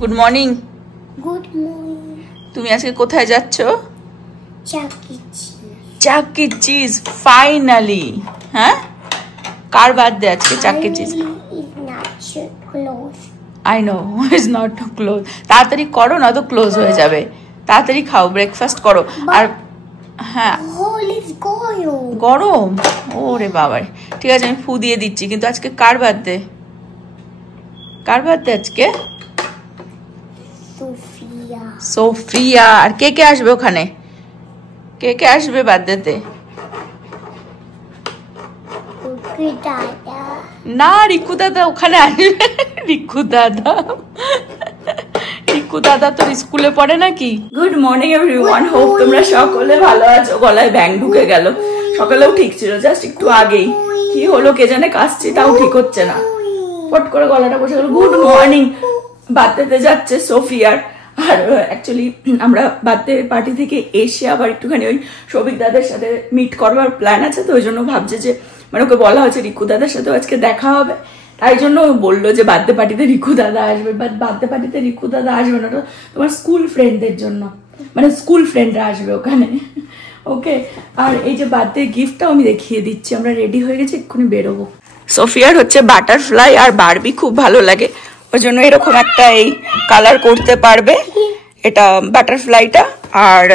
Good morning. Good morning. তুমি আজকে কোথায় যাচ্ছ? চাকি চিজ। ফাইনালি। হ্যাঁ, কার বার্থডে আজকে? চাকি cheese. I know is not close. তাড়াতাড়ি করো না তো ক্লোজ হয়ে যাবে। তাড়াতাড়ি খাও, ব্রেকফাস্ট করো। আর হ্যাঁ, গরম। ওরে বাবারে, ঠিক আছে আমি ফু দিয়ে দিচ্ছি। কিন্তু আজকে কার বার্থডে? কার বার্থডে আজকে? সোফিয়া। আর কে কে আসবে ওখানে? কে কে আসবে বার্থডেতে? না, রিকু দাদা ওখানে আসবে। রিকু দাদা তোর স্কুলে পড়ে নাকি? গুড মর্নিং এভরিওয়ান, হোপ তোমরা সকলে ভালো আছো। গলায় ব্যাং ঢুকে গেল। সকালেও ঠিক ছিল, জাস্ট একটু আগেই কি হলো কে জানে, কাশছি তাও ঠিক হচ্ছে না। ফট করে গলাটা বসে গেল। Good morning. বার্থডেতে যাচ্ছে সোফিয়ার। আর অ্যাকচুয়ালি আমরা বার্থডে পার্টি থেকে এসে আবার একটুখানি ওই সৌভিক দাদার সাথে মিট করবার প্ল্যান আছে, তো ওই জন্য ভাবছে যে মানে ওকে বলা হয়েছে রিকু দাদার সাথে আজকে দেখা হবে, তাই জন্য বললো যে বার্থডে পার্টিতে রিকু দাদা আসবে। বাট বার্থডে পার্টিতে রিকু দাদা আসবে না, তো তোমার স্কুল ফ্রেন্ডদের জন্য, মানে স্কুল ফ্রেন্ডরা আসবে ওখানে। ওকে, আর এই যে বার্থডে গিফটটাও আমি দেখিয়ে দিচ্ছি। আমরা রেডি হয়ে গেছি, এক্ষুনি বেরোবো। সোফিয়ার হচ্ছে বাটারফ্লাই আর বারবি খুব ভালো লাগে, ওই জন্য এরকম একটা এই কালার করতে পারবে, এটা বাটারফ্লাইটা। আর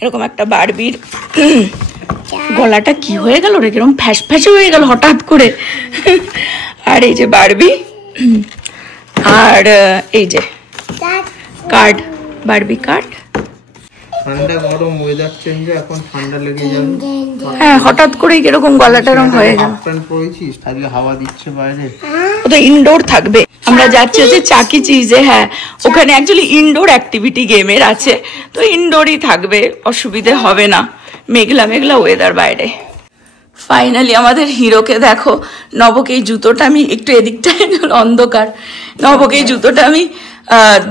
এরকম একটা বারবির। গলাটা কি হয়ে গেল রে, কিরকম ফ্যাস ফ্যাসে হয়ে গেল হঠাৎ করে। আর এই যে বারবি, আর এই যে কার্ড, বারবি কার্ড। ঠান্ডা গরম ওয়েদার চেঞ্জ, এখন ঠান্ডা লেগে যাবে। হ্যাঁ, হঠাৎ করে কিরকম গলাটা এরকম হয়ে গেল। পড়েছিস, আজকে হাওয়া দিচ্ছে বাইরে। ও তো ইনডোর থাকবে। আমরা যাচ্ছি হচ্ছে চাকি চিজে। হ্যাঁ, ওখানে অ্যাকচুয়ালি ইনডোর অ্যাক্টিভিটি গেমের আছে, তো ইনডোরই থাকবে, অসুবিধে হবে না। মেঘলা মেঘলা ওয়েদার বাইরে। ফাইনালি আমাদের হিরোকে দেখো। নবকে এই জুতোটা আমি একটু এদিকটায় অন্ধকার। নবকে এই জুতোটা আমি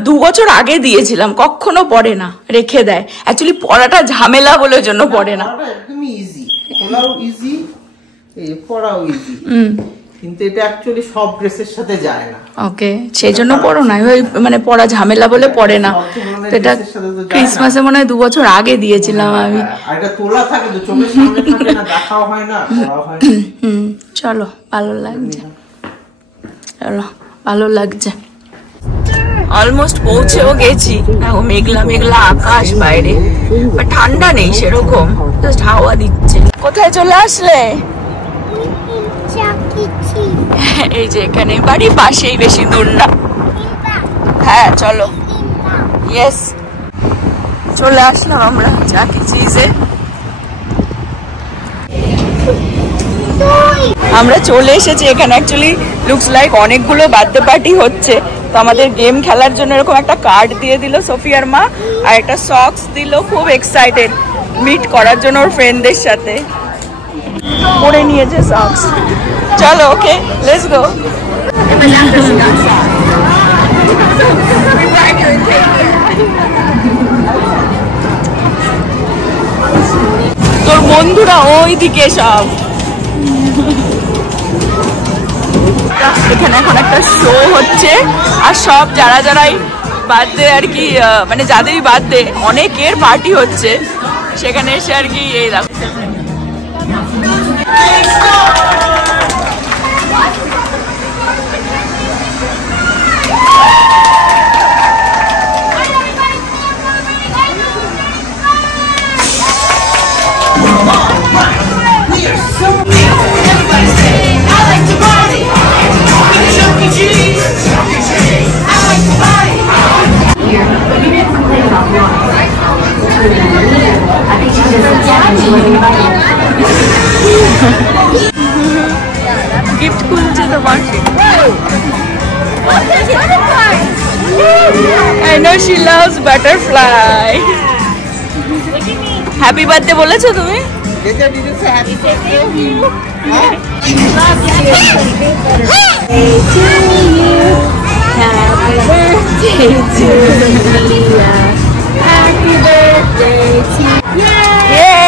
2 বছর আগে দিয়েছিলাম, কখনো পরে না, রেখে দেয়। অ্যাকচুয়ালি পরাটা ঝামেলা বলে জন্য পরে না। একদমই ইজি, খোলাও ইজি, পরাও ইজি, কিন্তু এটা অ্যাকচুয়ালি সব ড্রেসের সাথে যায় না। ওকে, সেই জন্য পরো না, মানে পরা ঝামেলা বলে পরে না। এটা ক্রিসমাসে মনে হয় 2 বছর আগে দিয়েছিলাম আমি। আর এটা তোলা থাকে তো, চোখের সামনে থাকে না, দেখাও হয় না, পরাও হয় না। চলো, ভালো লাগছে। চলো, ভালো লাগছে। অলমোস্ট পৌঁছেও গেছি। এখন মেঘলা মেঘলা আকাশ বাইরে, ঠান্ডা নেই সেরকম, জাস্ট হাওয়া দিচ্ছে। কোথায় চলে আসলে? এই যে এখানে, বাড়ি পাশেই, বেশি দূর না। হ্যাঁ চলো, ইয়েস, চলে আসলাম আমরা চাকি চিজে। আমরা চলে এসেছি এখানে। অ্যাকচুয়ালি লুকস লাইক অনেকগুলো বার্থডে পার্টি হচ্ছে, তো আমাদের গেম খেলার জন্য এরকম একটা কার্ড দিয়ে দিল সোফিয়ার মা, আর একটা সক্স দিল। খুব এক্সাইটেড মিট করার জন্য ওর ফ্রেন্ডদের সাথে। পরে নিয়েছে সক্স। চলো, ওকে, লেটস গো। তোর বন্ধুরা ওই দিকে সব। এখানে এখন একটা শো হচ্ছে, আর সব যারা যারাই বার্থডে আর কি, মানে যাদেরই বার্থডে, অনেকের পার্টি হচ্ছে সেখানে এসে আর কি। এই দেখো, গিফট খুলছে তোমার। I know she loves butterfly. Happy birthday বলেছো তুমি? Happy birthday to you. Happy birthday to you. Happy birthday to you. Yay!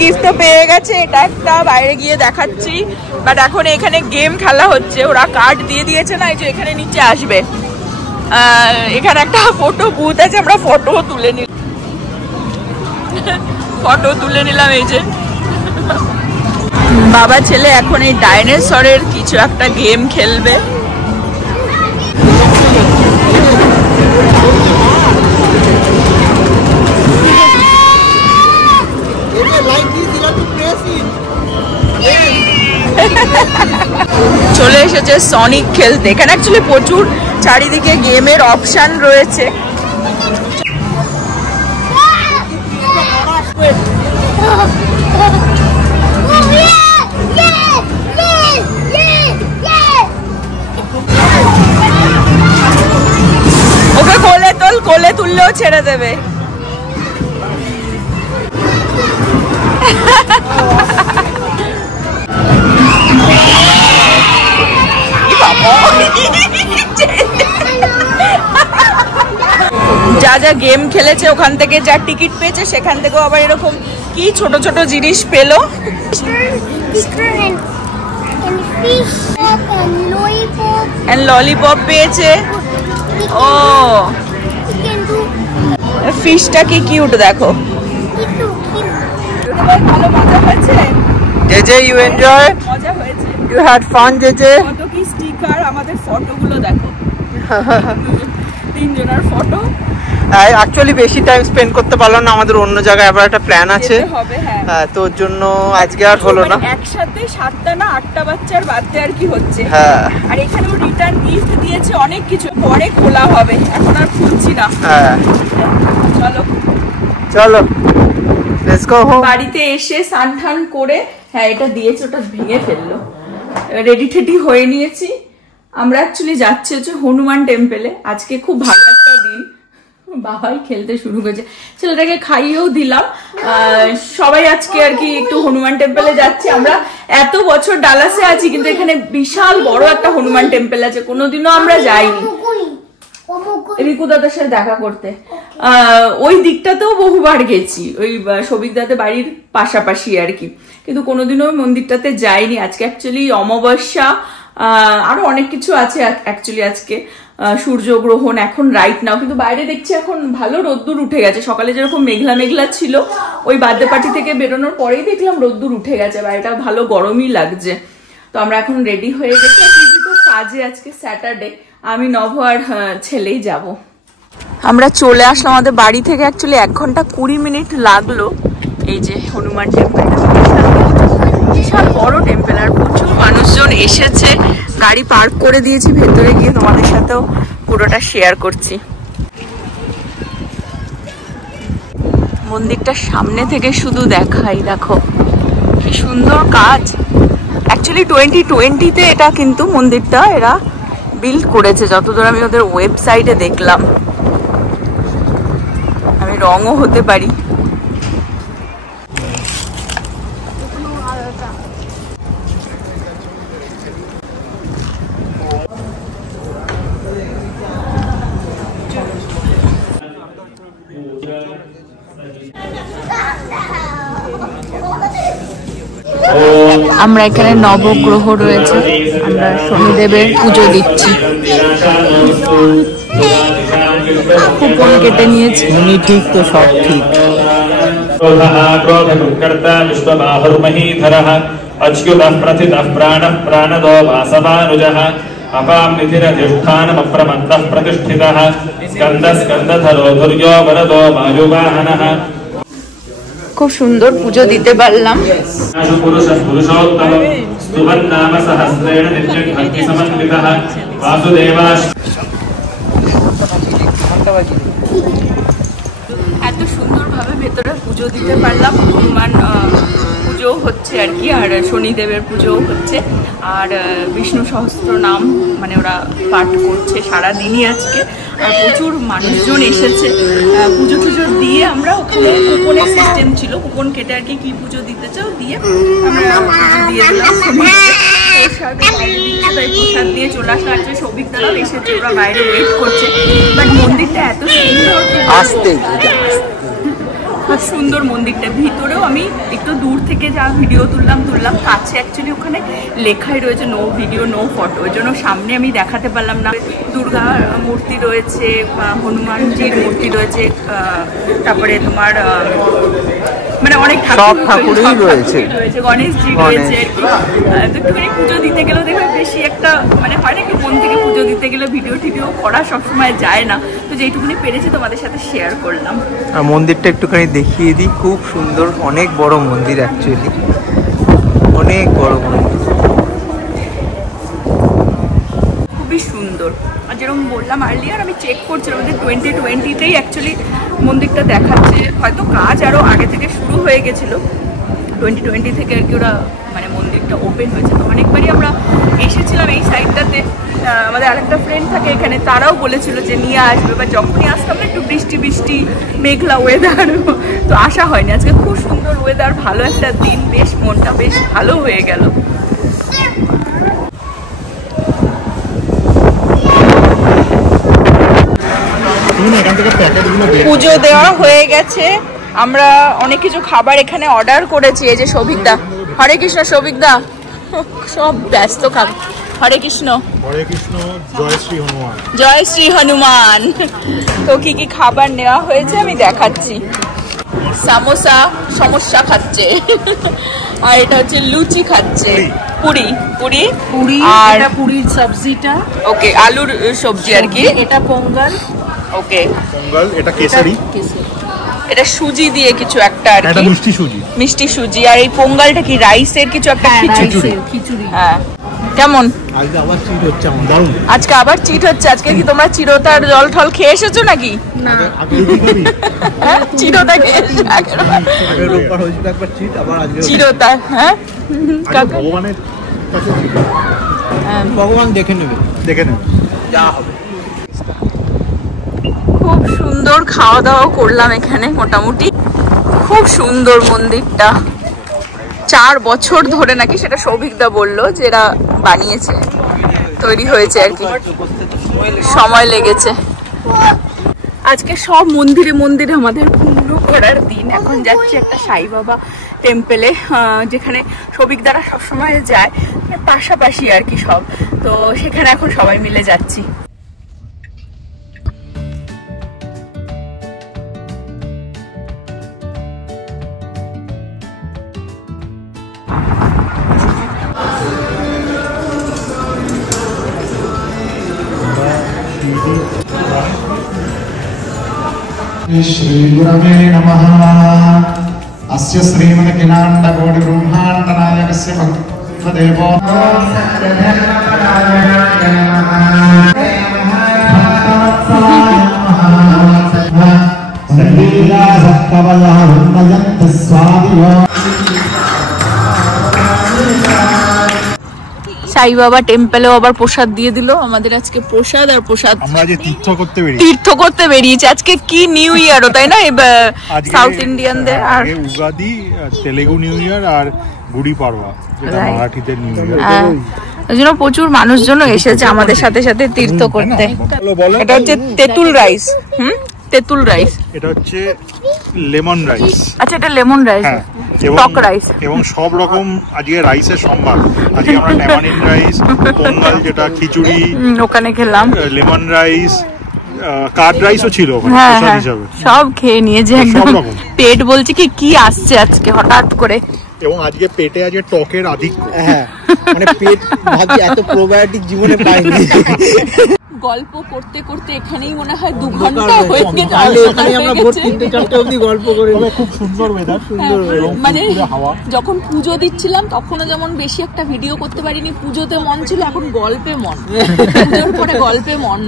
Gift তো পেয়ে গেছে, এটা একটা বাইরে গিয়ে দেখাচ্ছি। বাট এখন এখানে গেম খেলা হচ্ছে, ওরা কার্ড দিয়ে দিয়েছে না, এই যে এখানে নিচে আসবে। এখানে একটা ফটো বুথ আছে, আমরা ফটো তুলে নিলাম এই যে। বাবা ছেলে এখন এই ডাইনোসরের কিছু একটা গেম খেলবে। চলে এসেছে সনিক খেলতে। এখানে অ্যাকচুয়ালি প্রচুর চারিদিকে গেমের অপশন রয়েছে। ওকে কোলে তুললেও ছেড়ে দেবে। যা যা গেম খেলেছে ওখান থেকে যা টিকিট পেয়েছে সেখান থেকেও আবার এরকম কি ছোট ছোট জিনিস পেলো। ললিপপ পেয়েছে। ও ফিশটা কি কিউট দেখো। ভালো মজা হয়েছে। জেজে ইউ এনজয়, মজা হয়েছে, ইউ হ্যাড ফান জেজে। কত কি স্টিকার, আমাদের ফটোগুলো দেখো, তিনজনের ফটো। অ্যাকচুয়ালি বেশি টাইম স্পেন্ড করতে পারলাম না, আমাদের অন্য জায়গায় আবার একটা প্ল্যান আছে। হ্যাঁ, তো ওর জন্য আজকে আর হলো না। একসাথে 7টা না 8টা বাচ্চার বার্থডে আর কি হচ্ছে। হ্যাঁ, আর এখানেও রিটার্ন গিফট দিয়েছে অনেক কিছু, পরে খোলা হবে, এখন আর খুলছি না। হ্যাঁ চলো লেটস গো হোম। বাড়িতে এসে স্নান টান করে, হ্যাঁ এটা দিয়েছে, ওটা ভেঙে ফেললো। রেডি টেডি হয়ে নিয়েছি। আমরা অ্যাকচুয়ালি যাচ্ছি হচ্ছে হনুমান টেম্পলে। আজকে খুব ভালো একটা দিন, বাবাই খেলতে শুরু করেছে, ছেলেটাকে খাইয়েও দিলাম। সবাই আজকে আর কি একটু হনুমান টেম্পলে যাচ্ছি। আমরা এত বছর ডালাসে আছি, কিন্তু এখানে বিশাল বড় একটা হনুমান টেম্পল আছে, কোনোদিনও আমরা যাইনি রিকু দাদার সাথে দেখা করতে। ওই দিকটাতেও বহুবার গেছি, ওই সবিক দাদের বাড়ির পাশাপাশি আর কি, কিন্তু কোনোদিনও ওই মন্দিরটাতে যাইনি। আজকে অ্যাকচুয়ালি অমাবস্যা, আরো অনেক কিছু আছে অ্যাকচুয়ালি আজকে, সূর্যগ্রহণ এখন রাইট নাও, কিন্তু বাইরে দেখছি এখন ভালো রোদ্দুর উঠে গেছে। সকালে যেরকম মেঘলা মেঘলা ছিল, ওই বার্থডে পার্টি থেকে বেরোনোর পরেই দেখলাম রোদ্দুর উঠে গেছে, বাইরেটা ভালো গরমই লাগছে। তো আমরা এখন রেডি হয়ে গেছি। তো কাজে আজকে স্যাটারডে, আমি নভ আর ছেলেই যাব। আমরা চলে আসলাম আমাদের বাড়ি থেকে, অ্যাকচুয়ালি 1 ঘন্টা 20 মিনিট লাগলো। এই যে হনুমান টেম্পল, বিশাল বড় টেম্পল, আর প্রচুর মানুষজন এসেছে। গাড়ি পার্ক করে দিয়েছি, ভেতরে গিয়ে তোমাদের সাথেও পুরোটা শেয়ার করছি। মন্দিরটা সামনে থেকে শুধু দেখাই, দেখো কি সুন্দর কাজ। অ্যাকচুয়ালি 2020-তে এটা কিন্তু মন্দিরটা এরা বিল্ড করেছে, যতদূর আমি ওদের ওয়েবসাইটে দেখলাম। আমি রঙও হতে পারি। আমরা এখানে নবগ্রহ রয়েছে, আমরা শনিদেবের পুজো দিচ্ছি। কুপন কেটে নিয়েছি। উনি ঠিক তো সব ঠিক। ক্রোধকর্তা বিশ্ববাহুর্মহীধরঃ অচ্যুতঃ প্রথিতঃ প্রাণঃ প্রাণদো বাসবানুজঃ अपां निधिरधिष्ठानमप्रमत्तः प्रतिष्ठितः स्कन्दः स्कन्दधरो धुर्यो वरदो वायुवाहनः। খুব সুন্দর পুজো দিতে পারলাম। पुरुषः पुरुषोत्तमः स्तुवन्नाम सहस्रेण नित्यं भक्ति समन्वितः वासुदेवाः। এত সুন্দরভাবে ভেতরে পুজো দিতে পারলাম। হনুমান পুজো হচ্ছে আর কি, আর শনিদেবের পুজো হচ্ছে, আর বিষ্ণু সহস্র নাম মানে ওরা পাঠ করছে সারাদিনই আজকে। আর প্রচুর মানুষজন এসেছে। পুজো টুজো দিয়ে আমরা ওখানে কুপনের সিস্টেম ছিল, কুপন কেটে আর কি পুজো দিতে চাও দিয়ে আমরা পুজো দিয়ে দিলাম। প্রসাদ দিয়ে চলে আসলাম। আজকে সৌভিক দাদাও এসেছে, ওরা বাইরে ওয়েট করছে। বাট মন্দিরটা এত সুন্দর, আসতে খুব সুন্দর মন্দিরটা। ভিতরেও আমি একটু দূর থেকে যা ভিডিও তুললাম, কাছে অ্যাকচুয়ালি ওখানে লেখাই রয়েছে নো ভিডিও নো ফটো, ওই জন্য সামনে আমি দেখাতে পারলাম না। দুর্গা মূর্তি রয়েছে, হনুমানজির মূর্তি রয়েছে, তারপরে তোমার মানে অনেক ঠাকুরই রয়েছে, গণেশজি রয়েছে। একটুখানি পুজো দিতে গেলেও দেখবে বেশি একটা মানে হয় না কি মন থেকে পুজো দিতে গেলে ভিডিও টিডিও করা সবসময় যায় না, তো যেটুকুনি পেরেছি তোমাদের সাথে শেয়ার করলাম। মন্দিরটা একটুখানি দেখিয়ে দিই, খুব সুন্দর, অনেক বড় মন্দির, অ্যাকচুয়ালি অনেক বড় মন্দির, খুবই সুন্দর। আর যেরকম বললাম আর্লিয়ার, আমি চেক করছিলাম আমাদের 2020তেই অ্যাকচুয়ালি মন্দিরটা দেখাচ্ছে, হয়তো কাজ আরও আগে থেকে শুরু হয়ে গেছিলো, 2020 থেকে আর কি ওরা মানে মন্দিরটা ওপেন হয়েছে। তো অনেকবারই আমরা এসেছিলাম এই সাইডটাতে, আমাদের আরেকটা ফ্রেন্ড থাকে এখানে, তারাও বলেছিল যে নিয়ে আসবে, বা যখনই আসতাম না একটু বৃষ্টি মেঘলা ওয়েদার, তো আসা হয়নি। আজকে খুব সুন্দর ওয়েদার, ভালো একটা দিন, বেশ মনটা বেশ ভালো হয়ে গেল। পুজো দেওয়া হয়ে গেছে, আমরা অনেক কিছু খাবার এখানে অর্ডার করেছি। এই যে সৌভিকদা, হরে কৃষ্ণ সৌভিকদা, সব ব্যস্ত খাবে। হরে কৃষ্ণ, হরে কৃষ্ণ, জয় শ্রী হনুমান। জয় শ্রী হনুমান। তো কি কি খাবার নেওয়া হয়েছে আমি দেখাচ্ছি। সামোসা সমস্যা খাচ্ছে, আর এটা হচ্ছে লুচি খাচ্ছে, পুরি আর পুরীর সবজিটা, ওকে আলুর সবজি আর কি, এটা পোঙ্গল, ওকে পোঙ্গল, এটা কেসারি, এটা সুজি দিয়ে কিছু একটা আর কি, মিষ্টি সুজি। আর এই পোঙ্গলটা কি রাইসের কিছু একটা খিচুড়ি। হ্যাঁ, কেমন আজকে আবার চিট হচ্ছে আমার, দারুণ। আজকে আবার চিট হচ্ছে। আজকে কি তোমরা চিরতার জল ঠল খেয়ে এসেছো নাকি? না, চিরতা খেয়ে চিরতা, হ্যাঁ ভগবানের কাছে ভগবান দেখে নেবে যা হবে। খুব সুন্দর খাওয়া দাওয়া করলাম এখানে, মোটামুটি খুব সুন্দর মন্দিরটা। 4 বছর ধরে নাকি সেটা সৌভিকদা বললো যে এরা বানিয়েছে, তৈরি হয়েছে আর কি, সময় লেগেছে। আজকে সব মন্দিরে আমাদের পুরো ঘোরার দিন। এখন যাচ্ছি একটা সাই বাবা টেম্পেলে, যেখানে সৌভিকদারা সবসময় যায়, পাশাপাশি আর কি সব, তো সেখানে এখন সবাই মিলে যাচ্ছি। श्री गुरवे नमः। अस्य श्रीमद् ब्रह्माण्डनायकस्य भक्तदेवो সাই বাবা টেম্পলেও আবার প্রসাদ দিয়ে দিল আমাদের। আজকে প্রসাদ আর প্রসাদ, আমরা যে তীর্থ করতে বেরিয়েছি। আজকে কি নিউ ইয়ারও তাই না, সাউথ ইন্ডিয়ানদের, আর উগাদি, তেলেগু নিউ ইয়ার আর গুড়ি পাড়ওয়া, যেটা মারাঠিদের নিউ ইয়ার। ওই জন্য প্রচুর মানুষজন এসেছে আমাদের সাথে সাথে তীর্থ করতে। এটা হচ্ছে তেঁতুল রাইস, তেঁতুল রাইস, এটা হচ্ছে লেমন রাইস। আচ্ছা, এটা লেমন রাইস, টক রাইস, এবং সব রকম আজকে রাইসের সম্ভার। আজকে আমরা টেমারিন রাইস, পোঙ্গল যেটা খিচুড়ি ওখানে খেলাম, লেমন রাইস, কার্ড রাইসও ছিল হিসাবে, সব খেয়ে নিয়েছে একদম। পেট বলছে কি আসছে আজকে হঠাৎ করে, এবং আজকে পেটে আজকে টকের আধিক্য। হ্যাঁ, মানে পেট ভাবছি এত প্রোবায়োটিক জীবনে পাইনি। গল্প করতে করতে এখানেই মনে হয় 2 ঘন্টা হয়ে গেছে। এখানে আমরা ভোর 3-4 অবধি গল্প করে, খুব সুন্দর ওয়েদার, মানে যখন পুজো দিচ্ছিলাম তখনও যেমন বেশি একটা ভিডিও করতে পারিনি, পুজোতে মন ছিল, এখন গল্পে মন, পুজোর পরে গল্পে মন।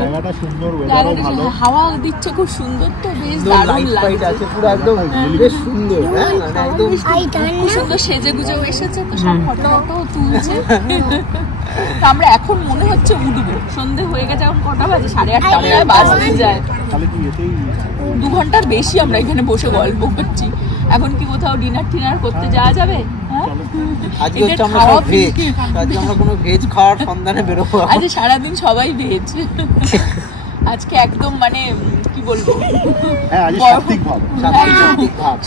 জায়গাটা সুন্দর, ওয়েদারও ভালো, হাওয়া দিচ্ছে খুব সুন্দর, তো বেশ দারুণ লাগছে, পুরো একদম বেশ সুন্দর, একদম খুব সুন্দর সেজে গুজেও এসেছে, তো সব ফটো তুলছে। আমরা এখন মনে হচ্ছে উঠবো, সন্ধে হয়ে গেছে, এখন কটা বাজে, 8:30 বাজতে যায়। 2 ঘন্টার বেশি আমরা এখানে বসে গল্প করছি। এখন কি কোথাও ডিনার করতে যাওয়া যাবে? আজকে হচ্ছে আমরা সব ভেজ, আজকে আমরা কোনো ভেজ খাওয়ার সন্ধানে বেরোবো। আজকে সারাদিন সবাই ভেজ। আজকে একদম মানে কি বলবো, হ্যাঁ আজ সাত্বিক ভাব।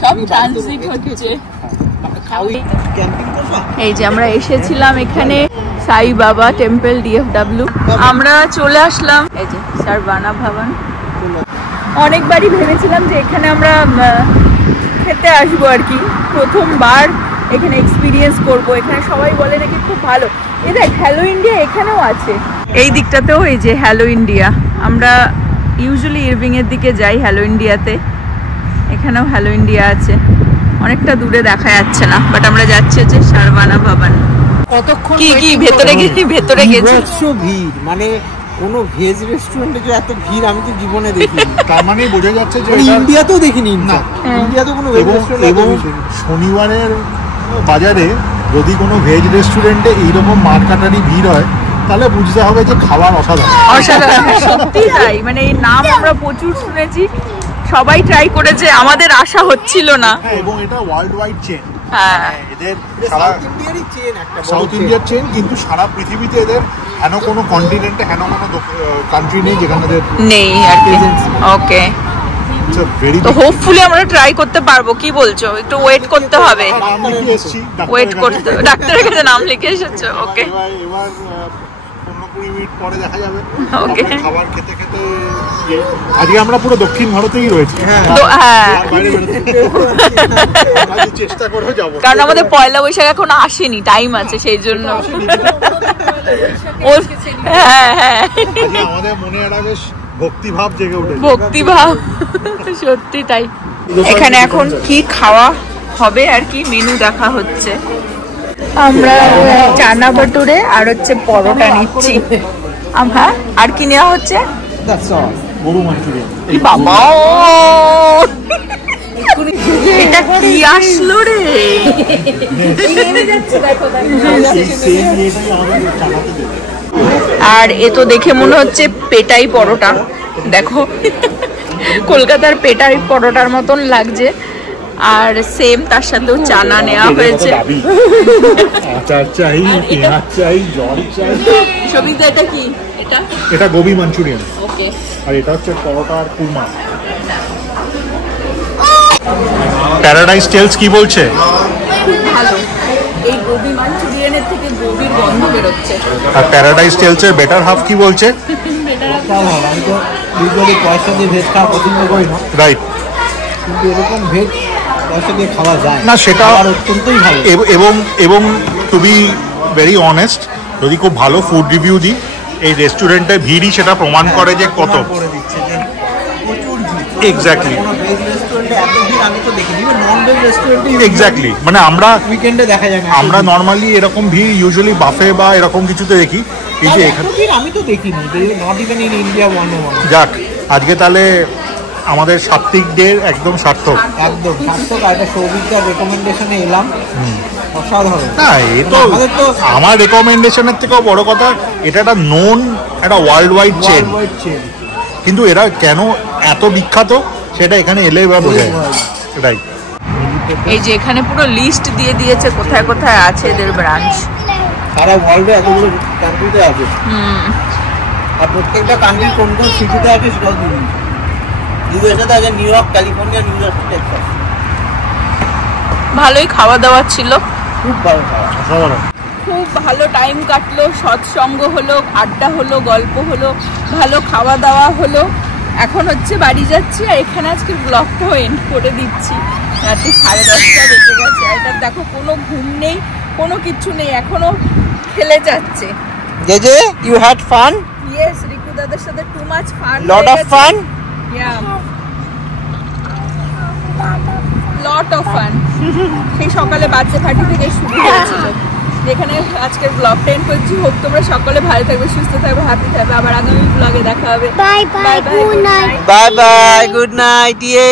সব ট্রানজিট হচ্ছে। এই যে আমরা এসেছিলাম এখানে সাই বাবা টেম্পল DFW, আমরা চলে আসলাম এই যে সারভানা ভবন। অনেকবারই ভেবেছিলাম যে এখানে আমরা খেতে আসবো আর কি, প্রথমবার এখানে এক্সপিরিয়েন্স করব। এখানে সবাই বলে নাকি খুব ভালো। এই দেখ হ্যালো ইন্ডিয়া এখানেও আছে, এই দিকটাতেও এই যে হ্যালো ইন্ডিয়া। আমরা ইউজুয়ালি ইরভিং এর দিকে যাই হ্যালো ইন্ডিয়াতে, এখানেও হ্যালো ইন্ডিয়া আছে। অনেকটা দূরে দেখা যাচ্ছে না, বাট আমরা যাচ্ছি হচ্ছে সারভানা ভবন। কতক্ষণ কি কি ভেতরে গেছি, ভেতরে গেছি ভিড়, মানে কোনো ভেজ রেস্টুরেন্টে যে এত ভিড় আমি তো জীবনে দেখিনি। তার মানে বোঝা যাচ্ছে যে ইন্ডিয়াতেও দেখিনি না, ইন্ডিয়াতে কোনো ভেজ রেস্টুরেন্ট। এবং শনিবারের বাজারে যদি কোনো ভেজ রেস্টুরেন্টে এইরকম মারকাটারি ভিড় হয় তাহলে বুঝতে হবে যে খাবার অসাধারণ। অসাধারণ, সত্যি তাই। মানে এই নাম আমরা প্রচুর শুনেছি, সবাই ট্রাই করেছে, আমাদের আশা হচ্ছিল না। হ্যাঁ, এবং এটা ওয়ার্ল্ড ওয়াইড চেন। হ্যাঁ, এদের সাউথ ইন্ডিয়ারই চেন, একটা সাউথ ইন্ডিয়ার চেন, কিন্তু সারা পৃথিবীতে এদের হেন কোনো কন্টিনেন্টে হেন কোনো কান্ট্রি নেই যেখানে এদের নেই আর কি। ওকে, তো হোপফুলি আমরা ট্রাই করতে পারবো। কি বলছো, একটু ওয়েট করতে হবে? ওয়েট করতে, ডাক্তারের কাছে নাম লিখে এসেছো? ওকে, এবার 15-20 মিনিট পরে দেখা যাবে। ওকে, খাবার খেতে খেতে আজকে আমরা পুরো দক্ষিণ ভারতেই রয়েছি। হ্যাঁ, চেষ্টা করে যাবো, কারণ আমাদের পয়লা বৈশাখ এখন আসেনি, টাইম আছে সেই জন্য। হ্যাঁ হ্যাঁ, আমাদের মনে একটা বেশ ভক্তিভাব জেগে উঠেছে। ভক্তিভাব, সত্যি তাই। এখানে এখন কি খাওয়া হবে আর কি মেনু দেখা হচ্ছে। আমরা চানা বাটুরে আর হচ্ছে পরোটা নিচ্ছি। হ্যাঁ, আর কি নেওয়া হচ্ছে? গরু মাঞ্চুরিয়ান। বাবা, এটা কি আসলো রে? আর এ তো দেখে মনে হচ্ছে পেটাই পরোটা। দেখো কলকাতার পেটাই পরোটার মতন লাগছে। আর সেম তার সাথেও চানা নেওয়া হয়েছে। সবিতা, এটা কি? এটা গোবি মাঞ্চুরিয়ান। ওকে, আর এটা হচ্ছে পরোটা আর কুরমা। প্যারাডাইস টেলস কি বলছে? ভালো। এই গোবি মাঞ্চুরিয়ানের থেকে গোবির গন্ধ বেরোচ্ছে। আর প্যারাডাইস টেলসের বেটার হাফ কি বলছে? আমি তো ইউজুয়ালি পয়সা দিয়ে ভেজ খাওয়া পছন্দ করি না, রাইট, কিন্তু এরকম ভেজ পয়সা দিয়ে খাওয়া যায় না, সেটা অত্যন্তই ভালো। এবং টু বি ভেরি অনেস্ট, যদি খুব ভালো ফুড রিভিউ দিই, এই রেস্টুরেন্টের ভিড়ই সেটা প্রমাণ করে যে কত করে দিচ্ছে যে প্রচুর ভিড়। এক্স্যাক্টলি, কোনো ভেজ রেস্টুরেন্টে এত ভিড় আমি তো দেখিনি, নন ভেজ রেস্টুরেন্টে এক্স্যাক্টলি। মানে আমরা উইকেন্ডে দেখা যায় না, আমরা নর্মালি এরকম ভিড় ইউজুয়ালি বাফে বা এরকম কিছুতে দেখি, কিন্তু এখানে আমি তো দেখিনি। Not even in India 101। যাক, আজকে তাহলে আমাদের সাত্বিক ডে একদম সার্থক। একদম সার্থক। আর একটা সৌভিকদার রেকমেন্ডেশনে এলাম, অসাধারণ। না, এ তো আমার রেকমেন্ডেশনের থেকেও বড় কথা, এটা একটা নোন, একটা ওয়ার্ল্ড ওয়াইড চেন। কিন্তু এরা কেন এত বিখ্যাত সেটা এখানে এলে বা বোঝা যায়। রাইট, এই যে এখানে পুরো লিস্ট দিয়ে দিয়েছে কোথায় কোথায় আছে এদের ব্রাঞ্চ। সারা ওয়ার্ল্ডে এতগুলো কান্ট্রিতে আছে। আর প্রত্যেকটা কান্ট্রি কোন কোন সিটিতে আছে সেটাও দিন। ইউএসএতে আছে new York, California, new jersey, Texas. ভালোই খাওয়া দাওয়া ছিল, খুব ভালো খাওয়া। খুব ভালো টাইম কাটলো, সৎসঙ্গ হলো, আড্ডা হলো, গল্প হলো, ভালো খাওয়া দাওয়া হলো। এখন হচ্ছে বাড়ি যাচ্ছি, আর এখানে আজকে ব্লগটাও এন্ড করে দিচ্ছি। রাতে 10:30 বেজে গেছে। এটা দেখো, কোনো ঘুম নেই, কোনো কিছু নেই, এখনো খেলে যাচ্ছে। JJ, you had fun? Yes, Riku দাদার সাথে too much fun, lot of fun. Lot of fun. সেই সকালে বার্থডে পার্টি থেকে শুরু হয়েছিল। যেখানে আজকের ব্লগটা এন্ড করছি। হোপ তোমরা সকলে ভালো থাকবে, সুস্থ থাকবে, হ্যাপি থাকবে। আবার আগামী ব্লগে দেখা হবে। Bye bye, good night. Bye bye, good night. ইয়ে